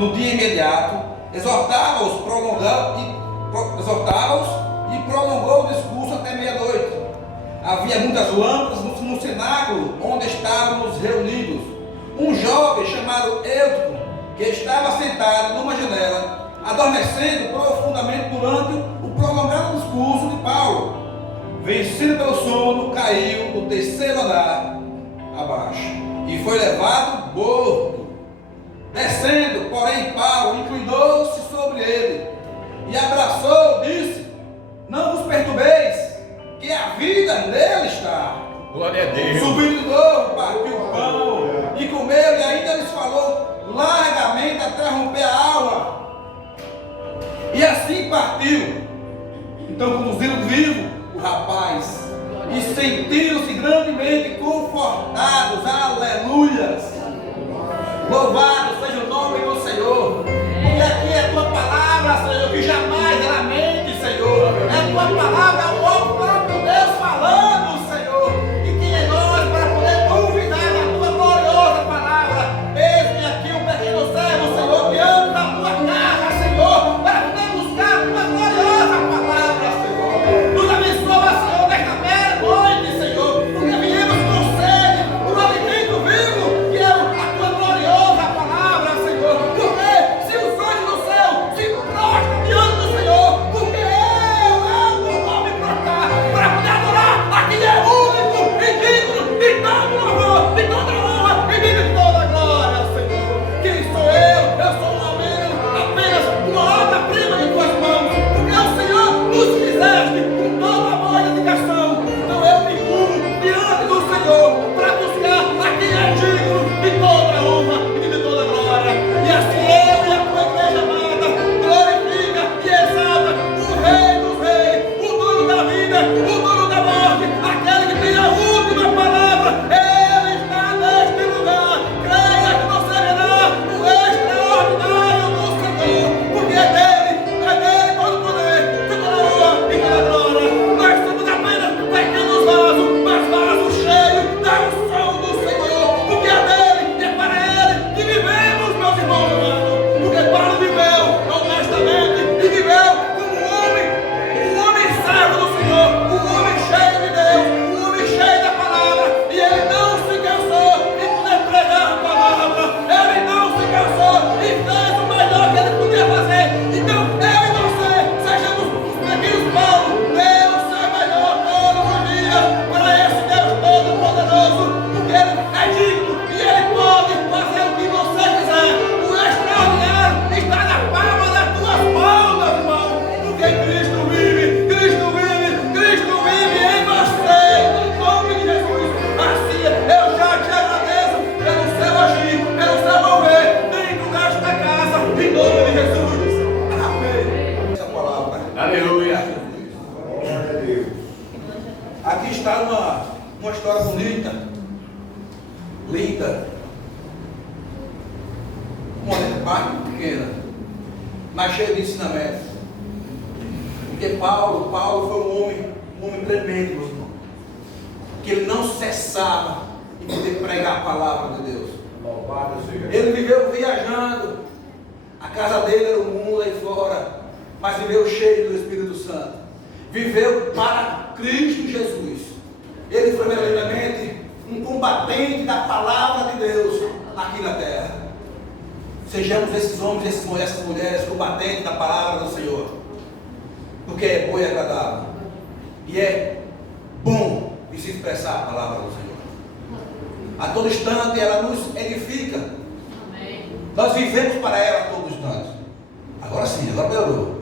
no dia imediato, exortava-os e prolongou o discurso até meia-noite. Havia muitas lâmpadas no cenáculo onde estávamos reunidos. Um jovem chamado Eutico, que estava sentado numa janela, adormecendo profundamente durante o prolongado discurso de Paulo, vencido pelo sono, caiu do terceiro andar abaixo e foi levado morto. Descendo, porém, Paulo inclinou-se sobre ele e abraçou, disse: não vos perturbeis, que a vida nele está. Glória a Deus. Subindo de novo, partiu o pão e comeu, e ainda lhes falou largamente até romper a alma. E assim partiu. Então conduziram vivo o rapaz e sentiram-se grandemente confortados. Aleluias! Louvado seja o nome do Senhor, porque aqui é a tua palavra, Senhor, que jamais ela mente, Senhor. É a tua palavra, é o próprio Deus falando, Senhor. E quem é nós para poder duvidar da tua gloriosa palavra? Eis-me aqui um pequeno servo, Senhor, diante da tua casa, Senhor, para poder buscar a tua gloriosa palavra, Senhor. Nos abençoa, Senhor, nesta bela noite, Senhor, porque viemos com sede do alimento vivo, que é a tua gloriosa palavra, Senhor. Porque se os anjos do céu se prostram diante do Senhor, porque eu não vou me prostrar para poder adorar a quem é único e digno de todo louvor, de toda honra e de toda glória, Senhor. Quem sou eu? Eu sou um homem, apenas uma obra-prima de tuas mãos, porque o Senhor nos fizeste com toda amor e dedicação. Então eu me curvo diante do Senhor para buscar a quem é digno de toda honra e de toda glória. E assim eu e a tua igreja amada glorifica e exalta o Rei dos Reis, o dono da vida, o dono da morte, aquele que tem a última palavra. Ele está neste lugar. Creia que você verá o extraordinário do Senhor, porque é dele todo o poder, toda a honra e toda a glória. Nós somos apenas pequenos vasos, mas vasos cheios da unção do Senhor, porque é dele e é para ele que vivemos, meus irmãos amados. Porque Paulo viveu honestamente e viveu como um homem servo do Senhor, um homem cheio de Deus, um homem cheio da palavra, e ele não se cansou de poder pregar a palavra. Ele não se cansou e fez o melhor que ele podia fazer. Então eu e você sejamos os pequenos Paulo, Deus seu melhor todos os dias para esse Deus todo-poderoso, porque ele é digno e ele pode fazer o que você quiser. O extraordinário está na palma das tuas mãos, meu irmão, porque Cristo vive, Cristo vive, Cristo vive em você, no nome de Jesus. Assim eu já te agradeço pelo seu agir, pelo seu mover dentro desta casa, em nome de Jesus. Amém. Essa palavra. Aleluia. Aqui está uma história bonita, linda, uma parte pequena, mas cheia de ensinamentos. Porque Paulo foi um homem tremendo, meus irmãos, que ele não cessava em poder pregar a palavra de Deus. Louvado seja. Ele viveu viajando, a casa dele era o mundo aí fora, mas viveu cheio do Espírito Santo, viveu para Cristo Jesus. Ele foi verdadeiramente um combatente da palavra de Deus aqui na terra. Sejamos esses homens, essas mulheres combatentes da palavra do Senhor, porque é bom e agradável, e é bom de se expressar a palavra do Senhor. A todo instante ela nos edifica. Amém. Nós vivemos para ela a todo instante. Agora sim, agora melhorou.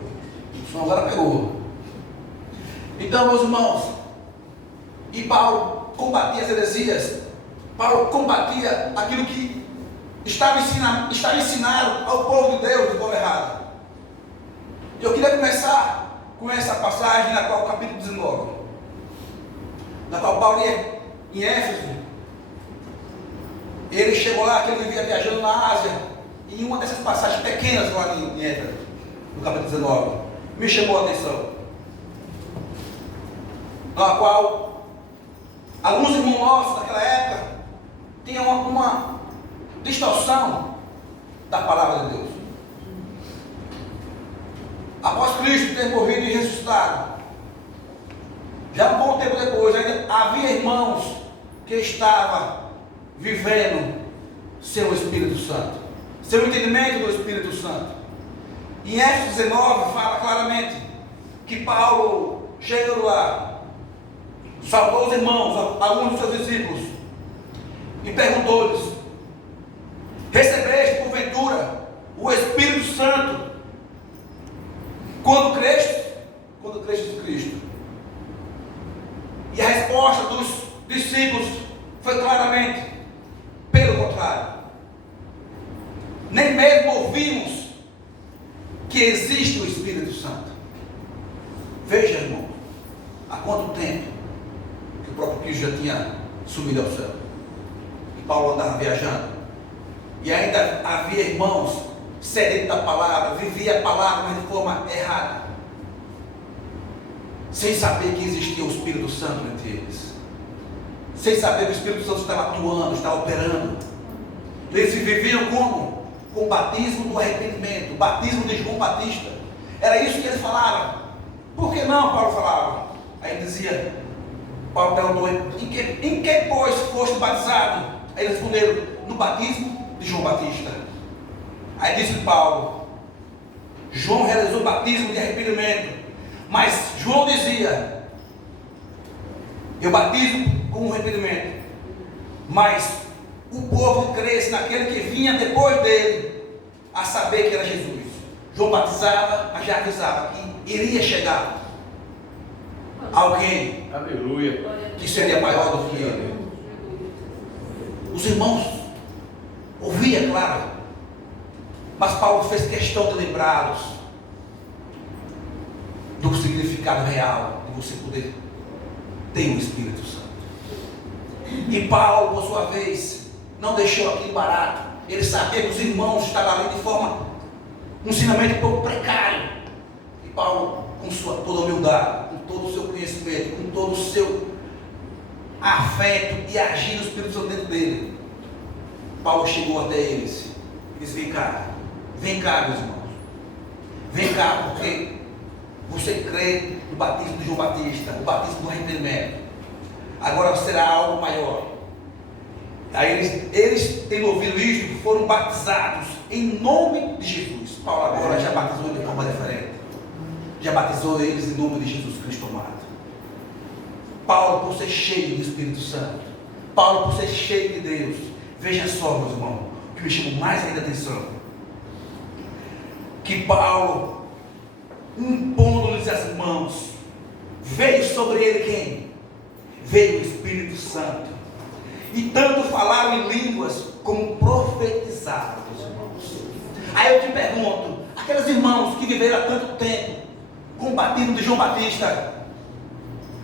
O som agora pegou. Então, meus irmãos, e Paulo combatia as heresias. Paulo combatia aquilo que estava ensinado ao povo de Deus de forma errada. Eu queria começar com essa passagem na qual, capítulo 19, na qual Paulo ia em Éfeso. Ele chegou lá, que ele vivia viajando na Ásia, e em uma dessas passagens pequenas lá em Éfeso, no capítulo 19, me chamou a atenção, na qual alguns irmãos nossos daquela época tinham uma distorção da palavra de Deus. Cristo ter morrido e ressuscitado, já um bom tempo depois, ainda havia irmãos que estavam vivendo sem o Espírito Santo, sem o entendimento do Espírito Santo. Em Atos 19 fala claramente que Paulo chegou lá, saudou os irmãos, alguns dos seus discípulos, e perguntou-lhes: recebeste porventura o Espírito Santo quando creste em Cristo? E a resposta dos discípulos foi claramente: pelo contrário, nem mesmo ouvimos que existe o Espírito Santo. Veja, irmão, há quanto tempo que o próprio Cristo já tinha subido ao céu, e Paulo andava viajando, e ainda havia irmãos sedentos da palavra, vivia a palavra, mas de forma errada, sem saber que existia o Espírito Santo entre eles, sem saber que o Espírito Santo estava atuando, estava operando. Eles viviam como? Com o batismo do arrependimento, o batismo de João Batista. Era isso que eles falavam. Por que não, Paulo falava? Aí dizia, Paulo perguntou: em que pois foste batizado? Aí eles responderam: no batismo de João Batista. Aí disse Paulo: João realizou o batismo de arrependimento, mas João dizia: eu batizo com arrependimento, mas o povo cresce naquele que vinha depois dele, a saber que era Jesus. João batizava, mas já avisava que iria chegar alguém, aleluia, que seria maior do que ele. Os irmãos ouviam, claro, mas Paulo fez questão de lembrá-los do significado real de você poder ter o Espírito Santo. E Paulo, por sua vez, não deixou aquilo barato. Ele sabia que os irmãos estavam ali de forma, um ensinamento um pouco precário. E Paulo, com sua toda humildade, com todo o seu conhecimento, com todo o seu afeto e agir do Espírito Santo dentro dele, Paulo chegou até eles e disse: vem cá, meus irmãos, vem cá, porque você crê no batismo de João Batista, o batismo do arrependimento, agora será algo maior. Aí eles tendo ouvido isso, foram batizados em nome de Jesus. Paulo agora já batizou de forma diferente, já batizou eles em nome de Jesus Cristo amado. Paulo, por ser cheio do Espírito Santo, Paulo, por ser cheio de Deus, veja só, meus irmãos, o que me chamou mais ainda a atenção, que Paulo, impondo-lhes as mãos, veio sobre ele quem? Veio o Espírito Santo, e tanto falaram em línguas como profetizaram, meus irmãos. Aí eu te pergunto, aqueles irmãos que viveram há tanto tempo com o batismo de João Batista,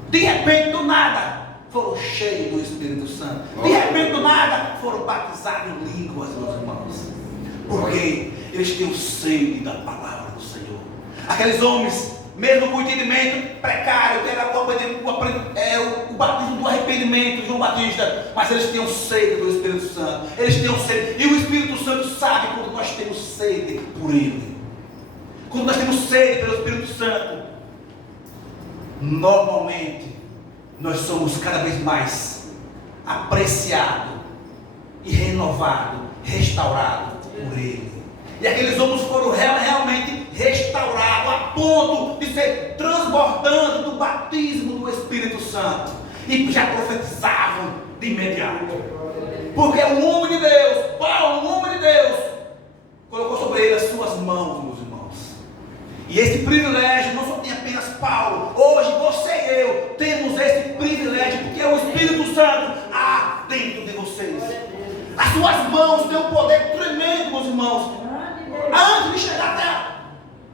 de repente do nada foram cheios do Espírito Santo, de repente do nada foram batizados em línguas, meus irmãos, porque eles tinham sede da palavra do Senhor. Aqueles homens, mesmo com o entendimento precário, que era o batismo do arrependimento de João Batista, mas eles tinham sede do Espírito Santo, eles tinham sede, e o Espírito Santo sabe quando nós temos sede por Ele, quando nós temos sede pelo Espírito Santo, normalmente nós somos cada vez mais apreciados e renovados, restaurados por Ele. E aqueles homens foram realmente restaurados a ponto de ser transbordando do batismo do Espírito Santo, e já profetizavam de imediato, porque o homem de Deus, Paulo, o homem de Deus, colocou sobre ele as suas mãos, meus irmãos. E esse privilégio não só tem apenas Paulo, hoje você e eu temos esse privilégio, porque é o Espírito Santo há dentro de vocês. As suas mãos têm um poder tremendo, meus irmãos. Antes de chegar até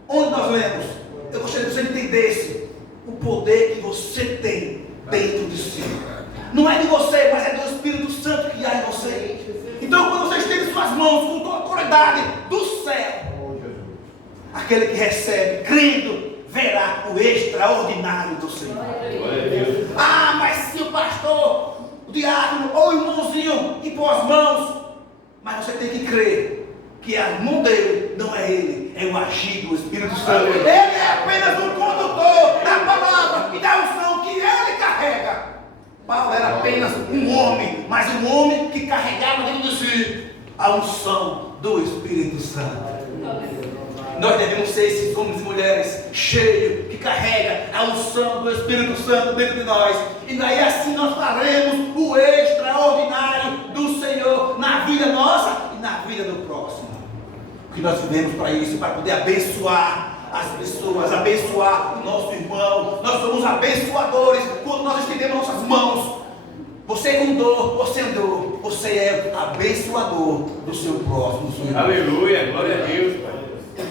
onde nós lemos, eu gostaria que você entendesse o poder que você tem dentro de si. Não é de você, mas é do Espírito Santo que há em você. Então, quando você estende suas mãos com toda a autoridade do céu, aquele que recebe, crendo, verá o extraordinário do Senhor. Ah, mas se o pastor, o diácono ou o irmãozinho impor as mãos, mas você tem que crer que a mão dele não é ele, é o agir do Espírito Santo. Ele é apenas um condutor da palavra e da unção que ele carrega. Paulo era apenas um homem, mas um homem que carregava dentro de si a unção do Espírito Santo. Nós devemos ser esses homens e mulheres cheios, que carregam a unção do Espírito Santo dentro de nós. E daí assim nós faremos o extraordinário do Senhor na vida nossa e na vida do próximo. Porque nós vivemos para isso, para poder abençoar as pessoas, abençoar o nosso irmão. Nós somos abençoadores quando nós estendemos nossas mãos. Você com dor, você andou, você é abençoador do seu próximo, do seu irmão. Aleluia, glória a Deus, Pai.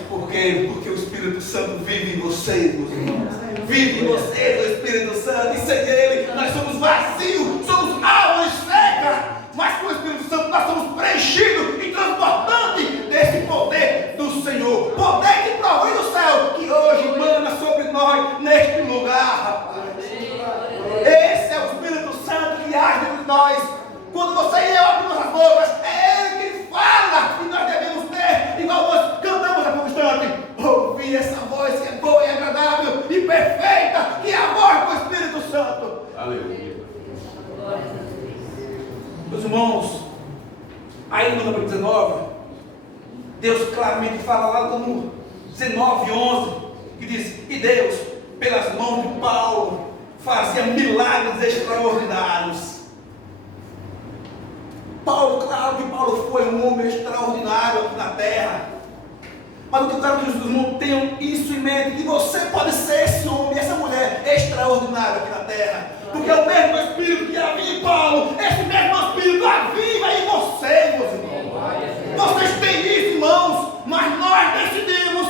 Por quê? Porque o Espírito Santo vive em você, meus irmãos. Vive em você, o Espírito Santo. E sem Ele, nós somos vazios, somos árvores secas. Mas com o Espírito Santo, nós somos preenchidos e transportantes desse poder do Senhor. Poder que provém do céu, que hoje emana sobre nós neste lugar, rapaz. Esse é o Espírito Santo que age dentro de nós. Quando você e eu abrimos as bocas, é Ele que fala. E nós devemos ter, igual nós cantamos há pouco instante, ouvir essa voz que é boa e agradável e perfeita, que é a voz do Espírito Santo. Aleluia. Meus irmãos, aí no número 19, Deus claramente fala lá no 19:11, que diz: e Deus, pelas mãos de Paulo, fazia milagres extraordinários. Paulo, claro que Paulo foi um homem extraordinário aqui na terra. Mas o que eu quero que os irmãos tenham isso em mente, que você pode ser esse homem, essa mulher extraordinária aqui na terra. Porque é o mesmo Espírito que havia em Paulo, esse mesmo Espírito aviva em você, meus irmãos. Vocês têm isso, irmãos, mas nós decidimos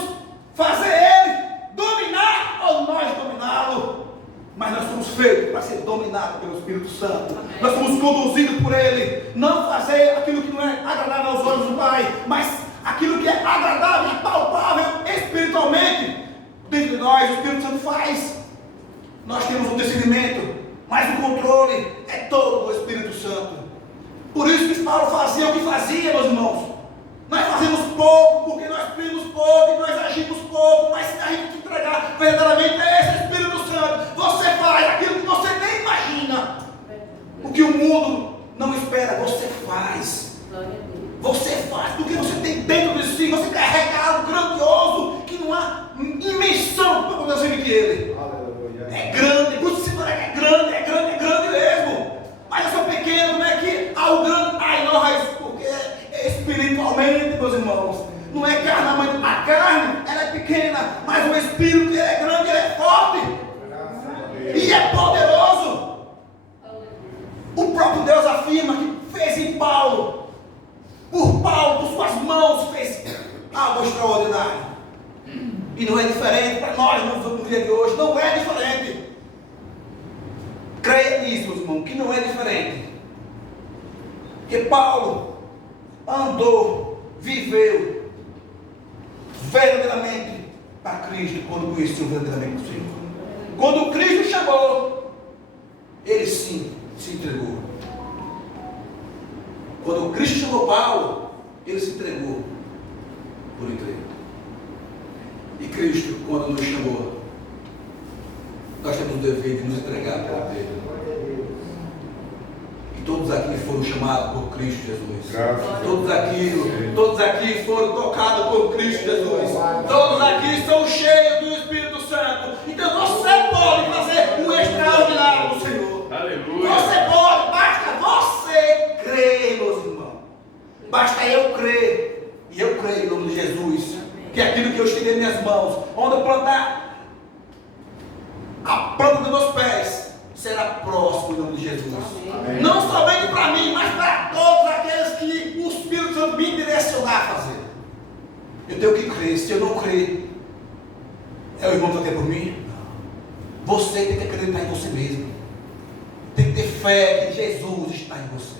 fazer ele dominar ou nós dominá-lo. Mas nós somos feitos para ser dominados pelo Espírito Santo. Nós somos conduzidos por Ele. Não fazer aquilo que não é agradável aos olhos do Pai, mas aquilo que é agradável e palpável espiritualmente dentro de nós, o Espírito Santo faz. Nós temos um discernimento, mas o controle é todo do Espírito Santo. Por isso que Paulo fazia o que fazia, meus irmãos. Nós fazemos pouco porque nós pedimos pouco e nós agimos pouco, mas se a gente entregar verdadeiramente a esse Espírito Santo, você faz aquilo que você nem imagina. O que o mundo não espera, você faz. Você faz porque você tem dentro de si, você carrega algo grandioso que não há dimensão para poder ser que ele. É grande, por isso que é grande, é grande, é grande mesmo. Mas eu sou pequeno, não é que algo grande, ai nós, porque espiritualmente, meus irmãos, não é carnalmente. A carne, ela é pequena, mas o Espírito, ele é grande, ele é forte e é poderoso. O próprio Deus afirma que fez em Paulo, por suas mãos, fez algo extraordinário. E não é diferente para nós no dia de hoje, não é diferente. Creia nisso, meus irmãos, que não é diferente. Porque Paulo andou, viveu verdadeiramente para Cristo quando conheceu verdadeiramente o Senhor. Quando Cristo chamou, ele sim se entregou. Quando Cristo chamou Paulo, ele se entregou por inteiro. E Cristo, quando nos chamou, nós temos o dever de nos entregar por inteiro. E todos aqui foram chamados por Cristo Jesus. Todos aqui foram tocados por Cristo Jesus. Todos aqui são cheios do Espírito Santo. Então você pode fazer o extraordinário do Senhor. Aleluia. Você pode, basta você crer, meus irmãos. Basta eu crer. E eu creio em nome de Jesus. Que aquilo que eu estender minhas mãos, onde eu plantar a planta dos meus pés, será próximo em nome de Jesus. Amém. Não somente para mim, mas para todos aqueles que o Espírito Santo me direcionar a fazer. Eu tenho que crer. Se eu não crer, é o irmão que está por mim? Não. Você tem que acreditar em você mesmo. Tem que ter fé que Jesus está em você.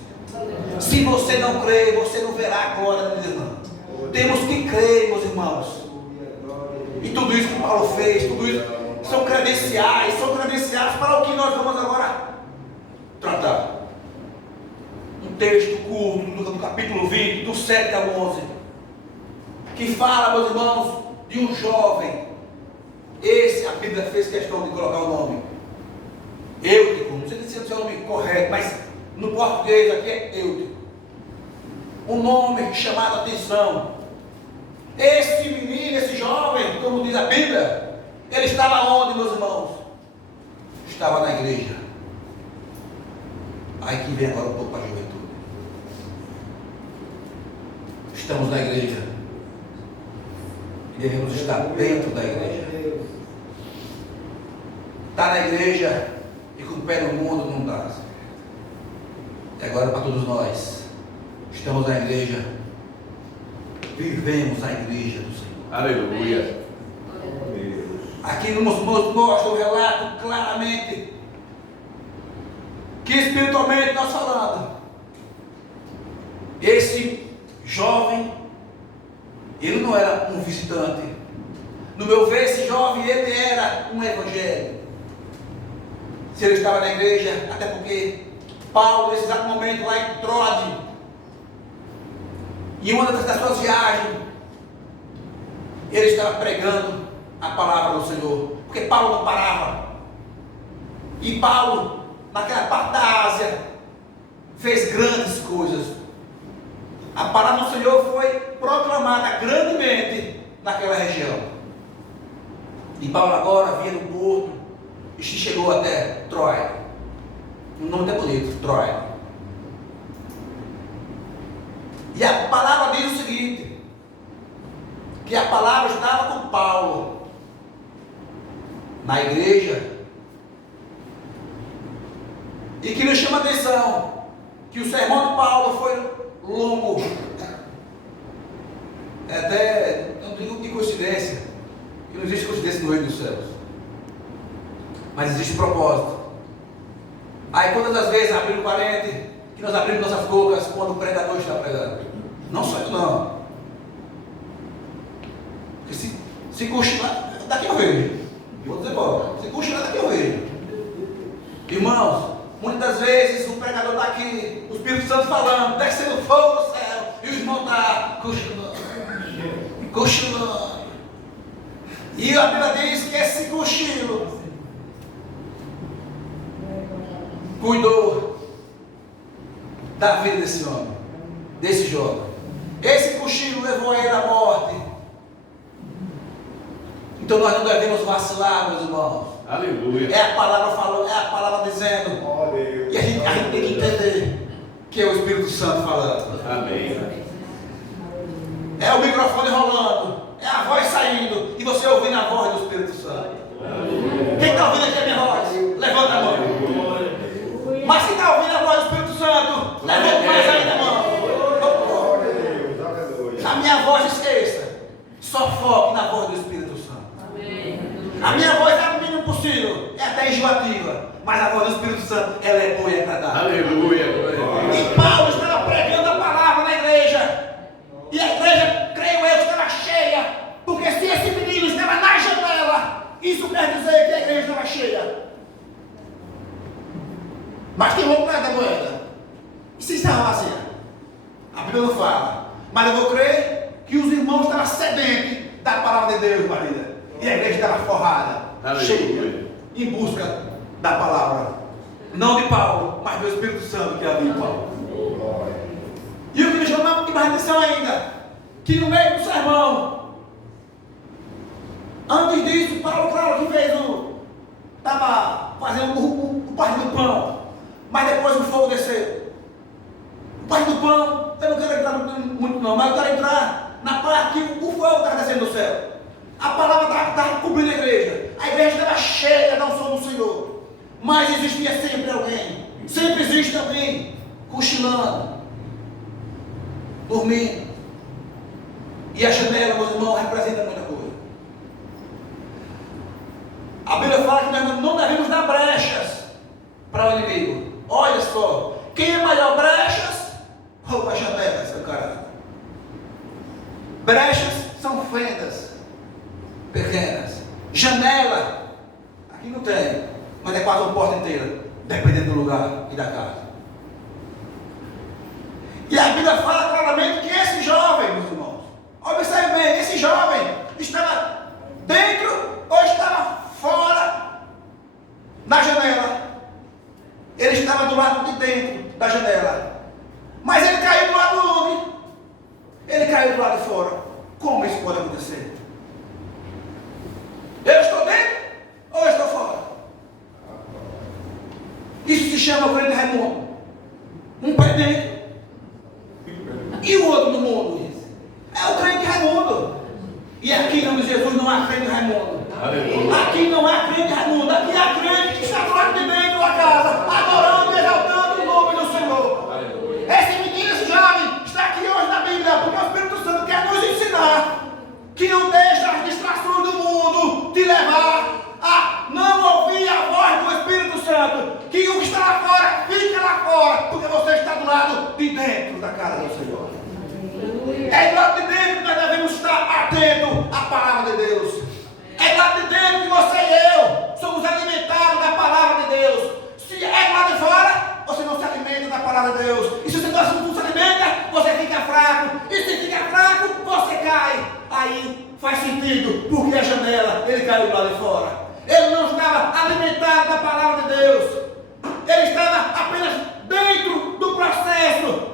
Se você não crer, você não verá agora, meu irmão. Temos que crer, meus irmãos. E tudo isso que Paulo fez, tudo isso são credenciais para o que nós vamos agora tratar. Um texto curto do capítulo 20, do 7 ao 11, que fala, meus irmãos, de um jovem Esse a Bíblia fez questão de colocar o nome. Eutico, não sei se é o nome correto, mas no português aqui é Eutico. Um nome chamado a atenção. Esse menino, esse jovem, como diz a Bíblia, ele estava onde, meus irmãos? Estava na igreja. Aí que vem agora um pouco para a juventude. Estamos na igreja. Devemos estar dentro da igreja. Está na igreja e com o pé no mundo não dá. E agora para todos nós. Estamos na igreja. Vivemos a igreja do Senhor. Aleluia. Aqui nos mostra o relato claramente que espiritualmente nós falando, esse jovem, ele não era um visitante. No meu ver, esse jovem, ele era um evangelho. Se ele estava na igreja, até porque Paulo, nesse exato momento, lá em Troade, em uma das suas viagens, ele estava pregando a palavra do Senhor, porque Paulo não parava. E Paulo, naquela parte da Ásia, fez grandes coisas. A palavra do Senhor foi proclamada grandemente naquela região. E Paulo agora vinha no porto e chegou até Troia. Um nome até bonito, Troia. E a palavra diz o seguinte, que a palavra estava com Paulo na igreja, e que nos chama a atenção que o sermão de Paulo foi longo. É até, não digo de coincidência, que não existe coincidência no reino dos céus, mas existe propósito. Aí quantas das vezes abrindo parente, que nós abrimos nossas bocas quando o pregador está pregando? Não só eu não. Porque se cochilar, daqui eu vejo. Vou dizer bom, se cochilar, daqui eu vejo. Irmãos, muitas das vezes o pregador está aqui, o Espírito Santo falando, descendo fogo do céu, e o irmão está cochilando. E a Bíblia diz que esse cochilo cuidou da vida desse homem, desse jovem. Esse cochilo levou ele à morte. Então nós não devemos vacilar, meus irmãos. Aleluia. É a palavra falando, é a palavra dizendo. E a gente tem que entender que é o Espírito Santo falando. Amém. É o microfone rolando, é a voz saindo, e você ouvindo a voz do Espírito Santo. Quem está ouvindo aqui a minha voz? Levanta a mão. Mas se está ouvindo a voz do Espírito Santo, levanta mais ainda a mão. A minha voz esqueça. Só foque na voz do Espírito Santo. A minha voz é o mínimo possível, é até enjoativa, mas a voz do Espírito Santo, ela é boa e agradável. Aleluia. E Paulo estava pregando a palavra na igreja, e a igreja, creio eu, estava cheia, porque se esse menino estava na janela, isso quer dizer que a igreja estava cheia. Mas tem outro lado da moeda. E se estava vazia? A Bíblia não fala, mas eu vou crer que os irmãos estavam sedentos da palavra de Deus, Maria. E a igreja estava forrada, cheia, em busca da palavra. Não de Paulo, mas do Espírito Santo que havia em Paulo. E o que me chamava de mais atenção ainda, que no meio do sermão, antes disso, Paulo, claro que fez estava fazendo o parte do pão, mas depois o fogo desceu. O parte do pão, eu não quero entrar muito não, mas eu quero entrar na parte que o fogo está descendo do céu. A palavra estava cobrindo a igreja estava cheia da unção do Senhor, mas existia sempre alguém, sempre existe alguém cochilando, dormindo. E a janela, meus irmãos, representa muita coisa. A Bíblia fala que nós não devemos dar brechas para o inimigo. Olha só, quem é maior, brechas ou a janela, seu cara? Brechas são fendas pequenas. Janela, aqui não tem, mas é quase uma porta inteira, dependendo do lugar e da casa. E a Bíblia fala claramente que esse jovem, meus irmãos, observe bem, esse jovem estava dentro ou estava acontecer? Eu estou dentro ou eu estou fora? Isso se chama o crente Raimundo. Um pé dentro e o outro no mundo. É o crente Raimundo. E aqui em nome de Jesus não há crente Raimundo. Aleluia. Aqui não há crente Raimundo. Aqui há crente que está do lado de dentro da casa, adorando e exaltando o nome do Senhor. Aleluia. Esse menino, esse jovem, está aqui hoje na Bíblia, porque o Espírito Santo quer nos ensinar que não deixa as distrações do mundo te levar a não ouvir a voz do Espírito Santo. Que o que está lá fora, fica lá fora, porque você está do lado de dentro da casa do Senhor. É do lado de dentro que nós devemos estar atentos à palavra de Deus. É do lado de dentro que você e eu somos alimentados da palavra de Deus. Se é do lado de fora, você não se alimenta da palavra de Deus. E se você não se alimenta, você fica fraco. E se fica fraco, você cai. Aí faz sentido, porque a janela, ele caiu do lado de fora. Ele não estava alimentado da palavra de Deus. Ele estava apenas dentro do processo,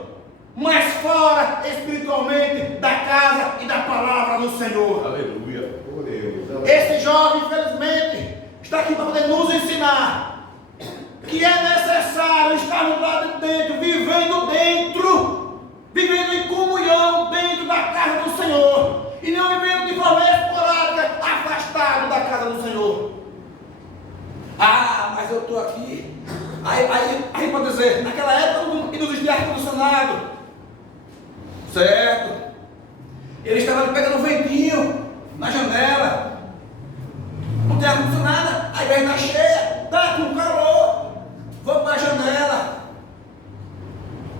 mas fora espiritualmente da casa e da palavra do Senhor. Aleluia. Esse jovem, infelizmente, está aqui para poder nos ensinar que é necessário estarmos lá de dentro, vivendo em comunhão dentro da casa do Senhor, e não vivendo de forma esporádica, afastado da casa do Senhor. Ah, mas eu estou aqui. Aí pode dizer, naquela época não existia ar-condicionado, certo? Ele estava ali pegando um ventinho na janela. Não tem ar-condicionado, a igreja está cheia, está com calor, vou para a janela.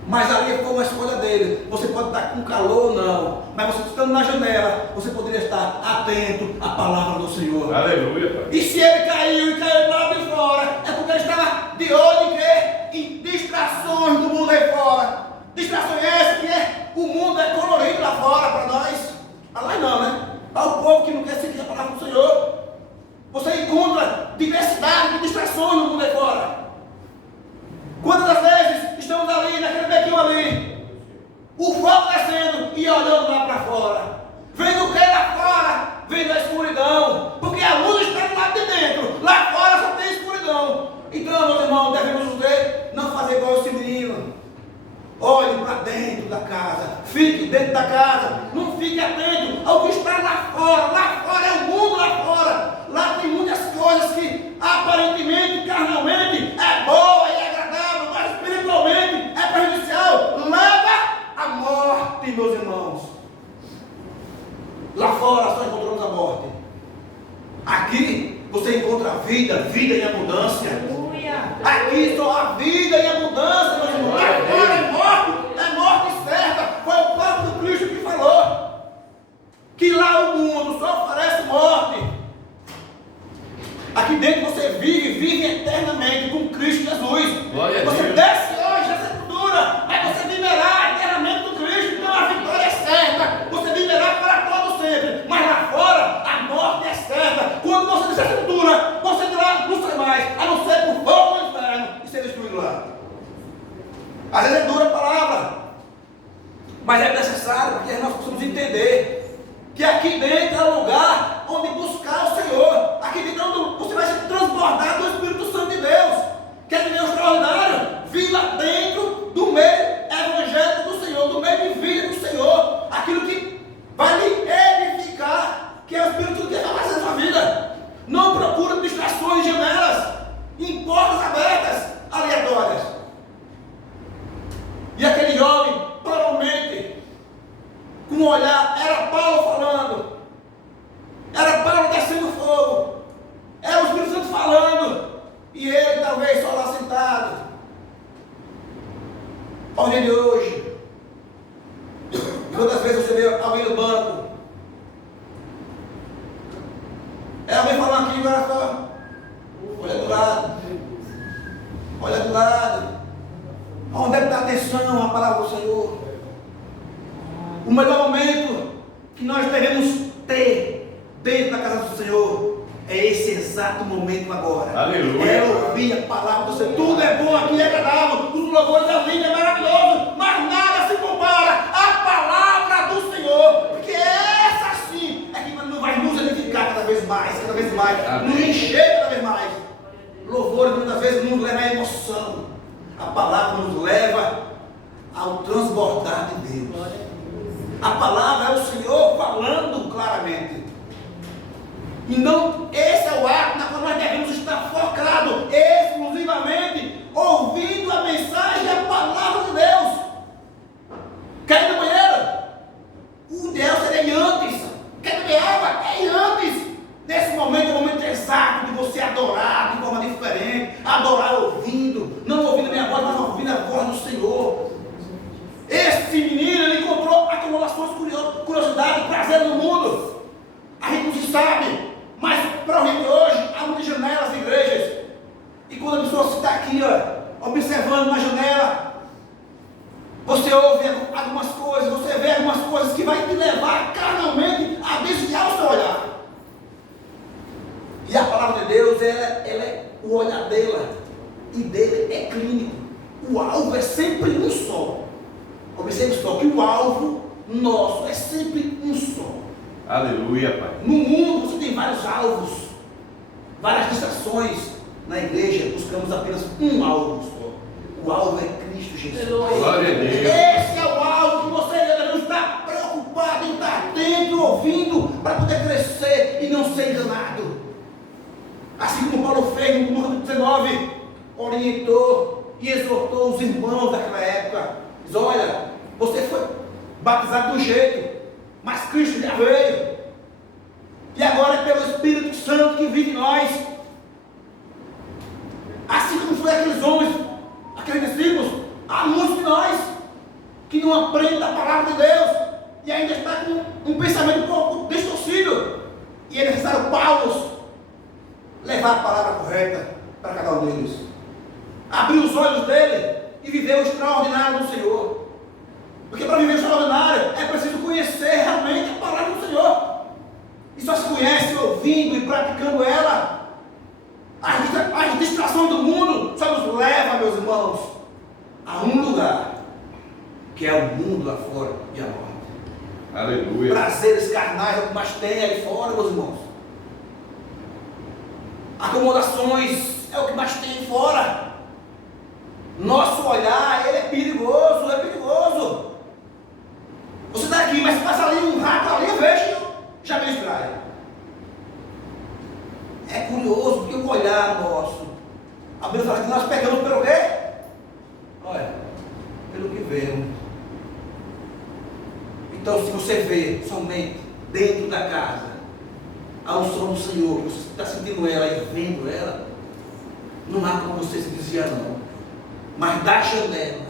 Mas ali foi uma escolha dele. Você pode estar com calor ou não, mas você estando na janela, você poderia estar atento à palavra do Senhor. Aleluia, Pai. E se ele caiu do lado de fora, é porque ele estava de olho em quê? Em distrações do mundo aí fora. Distrações essas que o mundo é colorido lá fora para nós. Lá não, né? Para o povo que não quer seguir a palavra do Senhor. Você encontra diversidade de distrações no mundo aí fora. Quantas vezes estamos ali, naquele bequinho ali, o fogo descendo e olhando lá para fora, vendo o que lá fora, vendo a escuridão, porque a luz está do lado de dentro, lá fora só tem escuridão. Então, meus irmãos, devemos não fazer igual esse menino. Olhe para dentro da casa, fique dentro da casa, não fique atento ao que está lá fora é o mundo lá fora. Lá tem muitas coisas que aparentemente, carnalmente, é boa e é agradável, mas espiritualmente é prejudicial, leva à morte, meus irmãos. Lá fora só encontramos a morte. Aqui você encontra a vida em abundância. Aqui só há vida em abundância, meus irmãos. Lá fora é morte certa. Foi o próprio Cristo que falou que lá o mundo só oferece morte. Aqui dentro você vive eternamente com Cristo Jesus. Glória a você Deus. desce hoje na sepultura, mas você viverá eternamente com Cristo. Então a vitória é certa. Você viverá para todo sempre. Mas lá fora a morte é certa. Quando você desce a sepultura, você de lá não sai mais, a não ser por fogo do inferno e ser destruído lá. Às vezes é dura a palavra, mas é necessário porque nós precisamos entender que aqui dentro é o lugar onde buscar o Senhor. Aqui dentro é onde você vai se transbordar do Espírito Santo de Deus. Quer dizer, extraordinário? Viva dentro do meio evangélico do Senhor, do meio de vida do Senhor. Aquilo que vai lhe edificar, que é o Espírito Santo que vai fazer na sua vida. Não procura distrações em janelas, em portas abertas, aleatórias. E aquele jovem, provavelmente, com um olhar, era Paulo falando, era Paulo descendo fogo, era o Espírito Santo falando, e ele talvez só lá sentado. Ao dia de hoje, quantas vezes você vê alguém no banco, é alguém falando aqui, agora só, olha do lado, onde é que está a atenção à palavra do Senhor? O melhor momento que nós devemos ter dentro da casa do Senhor é esse exato momento agora. Aleluia. É ouvir a palavra do Senhor. Tudo é bom aqui, é agradável, tudo louvor é lindo, é maravilhoso, mas nada se compara à palavra do Senhor, porque essa sim é mais, cada vez mais, Amém. nos encher cada vez mais. Louvor muitas vezes nos leva à emoção. A palavra nos leva ao transbordar de Deus. A palavra é o Senhor falando claramente. Então, esse é o ato na qual nós devemos estar focados exclusivamente, ouvindo a mensagem e a palavra de Deus. Quer ir no banheiro? O ideal seria ir antes. Quer beber água? É ir antes. Nesse momento é o momento exato de você adorar de forma diferente. Adorar ouvindo, não ouvindo a minha voz, mas ouvindo a voz do Senhor. Esse menino, ele encontrou acumulações, curiosidade, prazer no mundo. A gente não se sabe, mas para o dia de hoje, há muitas janelas de igrejas. E quando a pessoa está aqui, ó, observando na janela, você ouve algumas coisas, você vê algumas coisas que vai te levar carnalmente a desviar o seu olhar. E a palavra de Deus, ela é o olhar dela, e dele é clínico. O alvo é sempre um só. Observe só que o alvo nosso é sempre um só. Aleluia, Pai. No mundo você tem vários alvos, várias distrações. Na igreja buscamos apenas um alvo só. O alvo é Cristo Jesus. Glória a Deus. Esse é o alvo que você deve estar preocupado em estar dentro, ouvindo, para poder crescer e não ser enganado. Assim como Paulo fez no capítulo 19, orientou e exortou os irmãos daquela época. Diz: olha, você foi batizado de um jeito, mas Cristo já veio. E agora é pelo Espírito Santo que vive em nós. Assim como foi aqueles homens, aqueles discípulos, há muitos de nós que não aprendem a palavra de Deus e ainda está com um pensamento um pouco distorcido. E é necessário Paulo levar a palavra correta para cada um deles. Abrir os olhos dele e viver o extraordinário do Senhor. Porque para viver o extraordinário é preciso conhecer realmente a palavra do Senhor. E só se conhece ouvindo e praticando ela. As distrações do mundo só nos levam, meus irmãos, a um lugar, que é o mundo lá fora e a morte. Aleluia. Prazeres carnais é o que mais tem ali fora, meus irmãos. Acomodações é o que mais tem fora. Nosso olhar, ele é perigoso, é perigoso. Você está aqui, mas passa ali um rato ali, veja, já me distrai. É curioso, porque o olhar nosso, a Bíblia fala que nós pegamos pelo quê? Olha, pelo que vemos. Então, se você vê somente dentro da casa a unção do Senhor, que você está sentindo ela e vendo ela, não há como você se desviar, não. Mas da janela,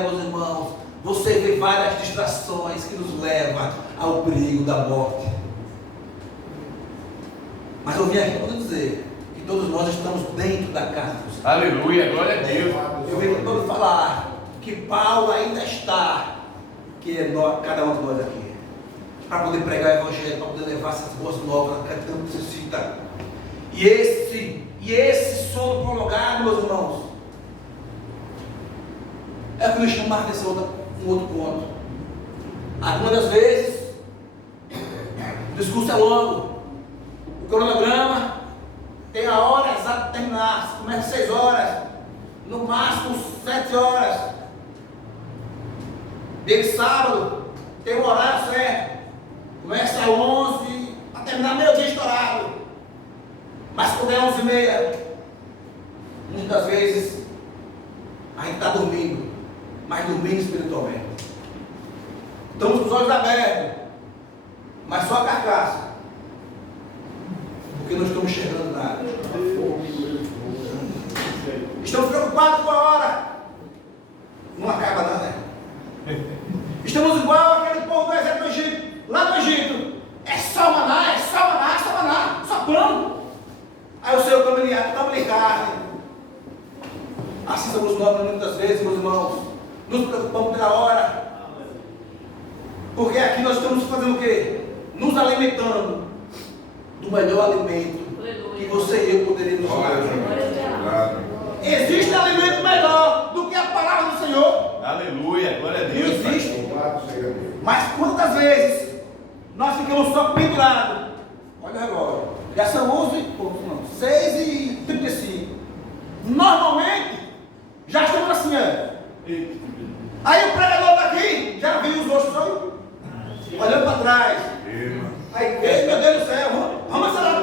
meus irmãos, você vê várias distrações que nos levam ao perigo da morte. Mas eu vim aqui para dizer que todos nós estamos dentro da casa do Senhor. Aleluia, glória a Deus. Eu venho todo falar que Paulo ainda está, que é cada um de nós aqui, para poder pregar o Evangelho, para poder levar essas boas novas que tanto necessita. E esse sono prolongado, meus irmãos, é o que nos chama a atenção um outro ponto. Algumas das vezes o discurso é longo, o cronograma tem a hora exata de terminar. Começa às 6 horas, no máximo 7 horas. Dia de sábado tem o horário certo, começa às 11 para terminar meio-dia estourado. Mas quando é 11h30, muitas das vezes a gente está dormindo, mas dormindo espiritualmente. Estamos com os olhos abertos, mas só a carcaça, porque não estamos enxergando nada. Estamos preocupados com a hora, não acaba não, né? Estamos igual aquele povo do exército do Egito, lá no Egito. É só maná, é só maná, só maná, só pão. Aí o Senhor come carne. Assim somos nós muitas vezes, meus irmãos. Nos preocupamos pela hora. Porque aqui nós estamos fazendo o quê? Nos alimentando do melhor alimento que você e eu poderíamos dar. Existe alimento melhor do que a palavra do Senhor. Aleluia, glória a Deus. Não existe. Mas quantas vezes nós ficamos só pendurados Olha o relógio. Já são 6h35. Normalmente, já estamos assim, ó. Aí o pregador está aqui, já viu os outros olhando para trás. Aí, meu Deus do céu, vamos acelerar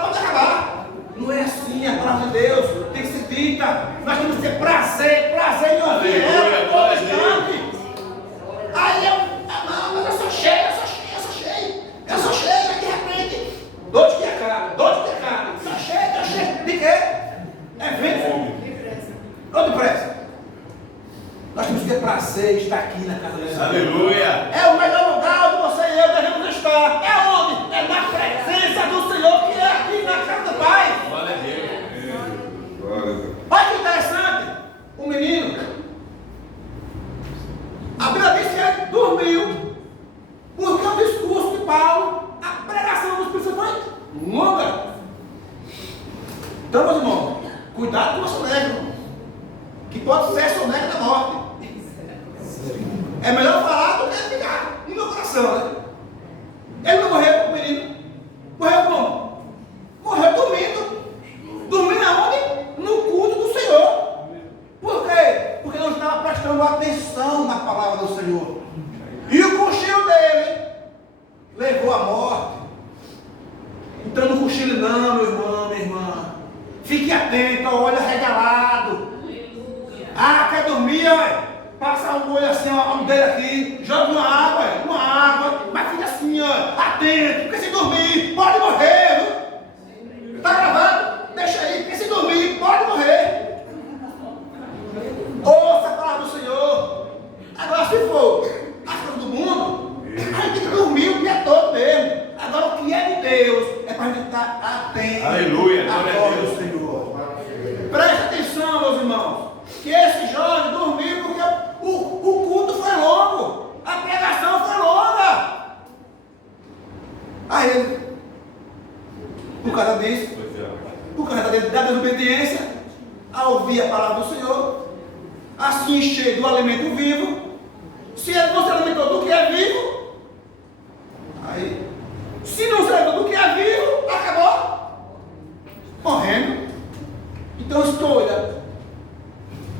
para acabar. Não é assim, a palavra de Deus tem que ser dita. Nós temos que ter prazer em ouvir ela todo instante. Aí mas eu sou cheio, aqui de repente. Dor de que é cara. Sou cheio. De quê? É vento. Ou depressa. Nós temos que ter prazer em estar aqui na casa do Senhor. Aleluia. É o melhor lugar onde você e eu devemos estar. É onde? É na presença do Senhor, que é aqui na casa do Pai. Glória a Deus. Olha que interessante. O menino, a Bíblia diz que ele dormiu, porque o discurso de Paulo, a pregação dos Espírito foi longa. Então, meus irmãos, cuidado com a soneca, que pode ser a soneca da morte. É melhor falar do que ficar no meu coração, né? Ele não morreu, o menino. Morreu como? Morreu dormindo. Dormindo aonde? No culto do Senhor. Por quê? Porque não estava prestando atenção na palavra do Senhor. E o cochilo dele levou à morte. Então não cochile não, meu irmão, minha irmã. Fique atento, olho arregalado. Ah, quer dormir, olha? Passa um olho assim, ó, um dedo aqui, joga uma água, mas fica assim, ó, atento, porque se dormir, pode morrer, viu? Tá gravado? Deixa aí, porque se dormir, pode morrer. Ouça a palavra do Senhor. Agora, se for as coisas do mundo, a gente tem que dormir o dia todo mesmo. Agora, o que é de Deus é para a gente estar atento. Aleluia, à voz do Senhor. Preste atenção, meus irmãos, que esse jovem dormiu porque o culto foi longo, a pregação foi longa. Aí ele, por causa disso, por causa da desobediência, a ouvir a palavra do Senhor, assim cheio do alimento vivo, se ele não se alimentou do que é vivo, aí, se não se alimentou do que é vivo, acabou morrendo. Então escolha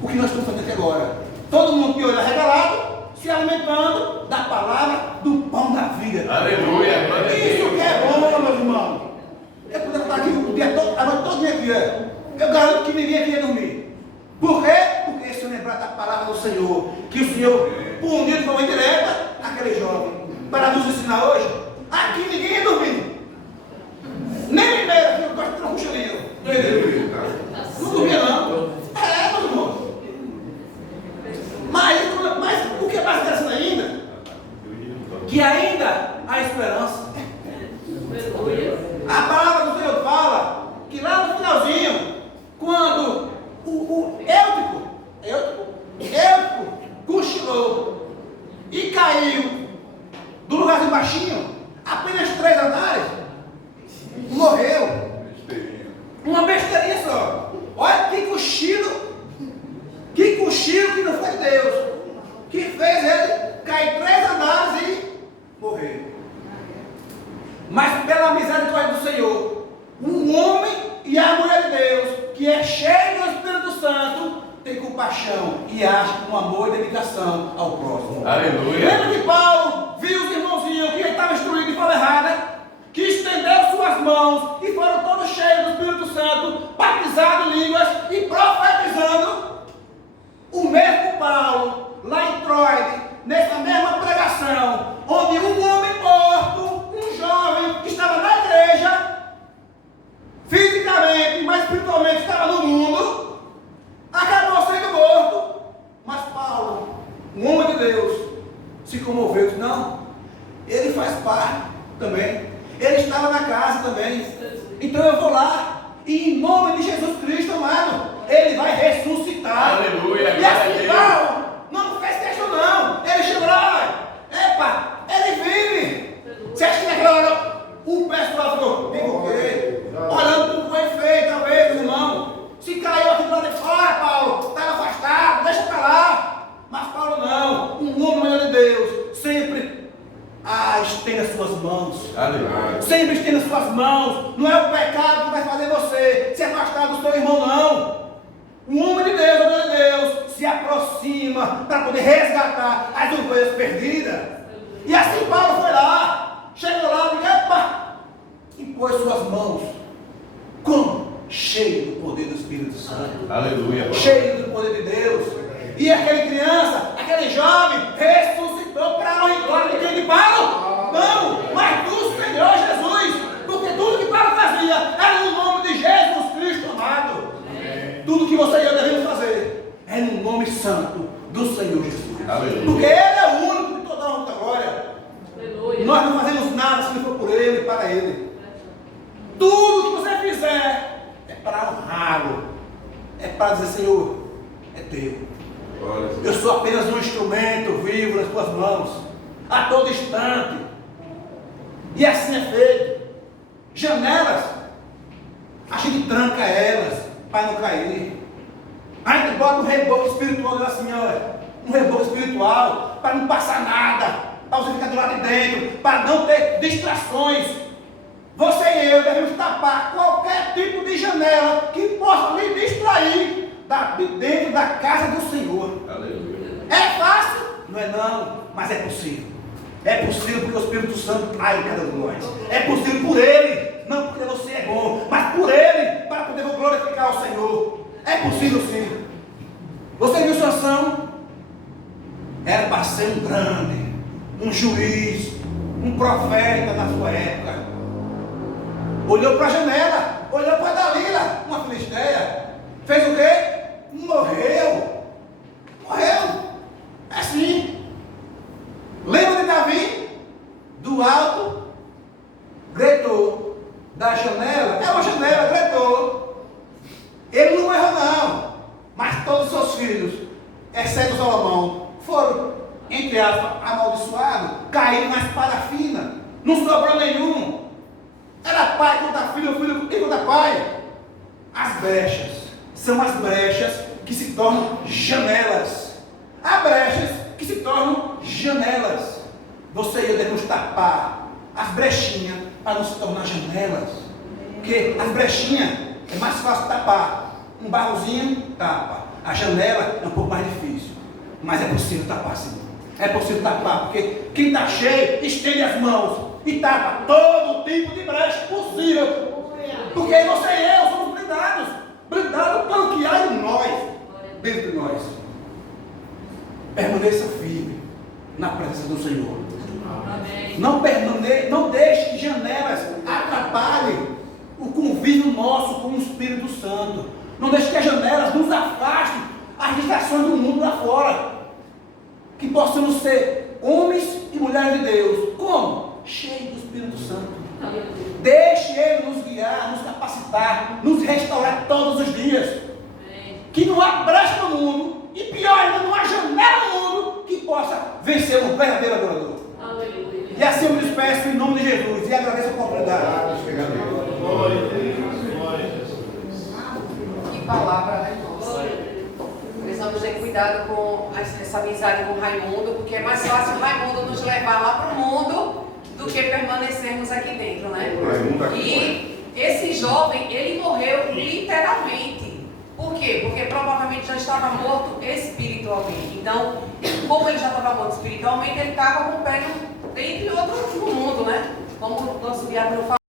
o que nós estamos fazendo aqui agora. Todo mundo que olha regalado, se alimentando da palavra do pão da vida. Aleluia. Isso que é bom, meus irmãos. Eu poderia estar aqui o dia todo, a noite todo aqui. Eu garanto que ninguém aqui ia dormir. Por quê? Porque se eu lembrar da palavra do Senhor, que o Senhor puniu de forma indireta aquele jovem, para nos ensinar hoje, aqui ninguém ia dormir. Nem primeiro, aqui eu gosto de ter um cochilinho. Não dormia não. Meus irmãos. Mas o que é mais interessante ainda, que ainda há esperança. A palavra do Senhor fala que lá no finalzinho, quando o Eutico cochilou e caiu do lugarzinho baixinho, apenas 3 andares, morreu. Uma besteirinha só. Olha que cochilo que não foi Deus, que fez ele cair 3 andares e morrer. Mas pela misericórdia do Senhor, um homem e a mulher de Deus, que é cheio do Espírito Santo, tem compaixão e age com amor e dedicação ao próximo. Aleluia. Lembra que Paulo viu os irmãozinhos que estavam instruídos de forma errada, que estenderam suas mãos e foram todos cheios do Espírito Santo, batizados em línguas e profetizando. O mesmo Paulo, lá em Troade, nessa mesma pregação, onde um homem morto, um jovem que estava na igreja, fisicamente, mas espiritualmente estava no mundo, acabou sendo morto. Mas Paulo, um homem de Deus, se comoveu e disse: não, ele faz parte também, ele estava na casa também, então eu vou lá, e em nome de Jesus Cristo, amado, ele vai ressuscitar. Aleluia. E assim, Paulo não fez questão não, ele chegou lá, epa, ele vive. Você acha que naquela hora o pessoal ficou, digo o quê? Olhando como foi feito, talvez, meu irmão. Se caiu aqui do lado de fora, Paulo, estava afastado, deixa para lá. Mas Paulo não, um homem de Deus, sempre estende suas mãos. Aleluia. Sempre estenda as suas mãos. Não é o pecado que vai fazer você se afastar do seu irmão, não. O homem de Deus, o homem de Deus, se aproxima para poder resgatar as ovelhas perdidas. E assim Paulo foi lá, chegou lá e epa, e pôs suas mãos. Como? Cheio do poder do Espírito Santo. Aleluia. Cheio do poder de Deus. E aquele criança, aquele jovem, ressuscitou para a honra e glória de quem? De Paulo? Não, mas do Senhor Jesus. Porque tudo que Paulo fazia era no nome de Jesus Cristo amado. Tudo que você e eu devemos fazer é no nome santo do Senhor Jesus. Aleluia. Porque Ele é o único que toda honra e glória. Aleluia. Nós não fazemos nada se não for por Ele e para Ele. Tudo que você fizer é para honrá-lo. É para dizer, Senhor, é teu. Eu sou apenas um instrumento vivo nas tuas mãos, a todo instante. E assim é feito. Janelas, a gente tranca elas para não cair. A gente bota um reboco espiritual assim, olha, um reboco espiritual para não passar nada, para você ficar do lado de dentro, para não ter distrações. Você e eu devemos tapar qualquer tipo de janela que possa lhe distrair de dentro da casa do Senhor. Aleluia. É fácil? Não é não, mas é possível. É possível porque o Espírito Santo trai em cada um de nós. É possível por Ele, não porque você é bom, mas por Ele, para poder glorificar o Senhor. É possível sim. Você viu Sansão? Era para ser um grande, um juiz, um profeta na sua época. Olhou para a janela, olhou para Dalila, uma filisteia. Fez o quê? Morreu. Morreu. É assim. Lembra de Davi? Do alto, gritou. Da janela, é uma janela, gritou. Ele não errou não. Mas todos os seus filhos, exceto Salomão, foram, entre aspas, amaldiçoados, caíram na espada fina. Não sobrou nenhum. Era pai contra filho, filho contra pai. As brechas são as brechas que se tornam janelas. Há brechas que se tornam janelas. Você e eu devemos tapar as brechinhas para não se tornar janelas. Porque as brechinhas é mais fácil tapar. Um barrozinho tapa. A janela é um pouco mais difícil. Mas é possível tapar sim. É possível tapar. Porque quem está cheio estende as mãos e tapa todo tipo de brecha possível. Porque você e eu somos blindados. Blindados pelo que há em nós. Dentro de nós. Permaneça firme na presença do Senhor. Amém. Não deixe que janelas atrapalhem o convívio nosso com o Espírito Santo. Não deixe que as janelas nos afastem as distrações do mundo lá fora. Que possamos ser homens e mulheres de Deus. Como? Cheios do Espírito Santo. Deixe Ele nos guiar, nos capacitar, nos restaurar todos os dias. Que não há brecha no mundo, e pior ainda, não há janela no mundo que possa vencer um verdadeiro adorador. Aleluia. E assim eu me despeço em nome de Jesus e agradeço a oportunidade. Que palavra, né? Precisamos ter cuidado com essa amizade com Raimundo, porque é mais fácil Raimundo nos levar lá para o mundo do que permanecermos aqui dentro, né? E esse jovem, ele morreu literalmente. Por quê? Porque provavelmente já estava morto espiritualmente. Então, como ele já estava morto espiritualmente, ele estava com o pé dentro e outro no mundo, né? Como o nosso diácono falou.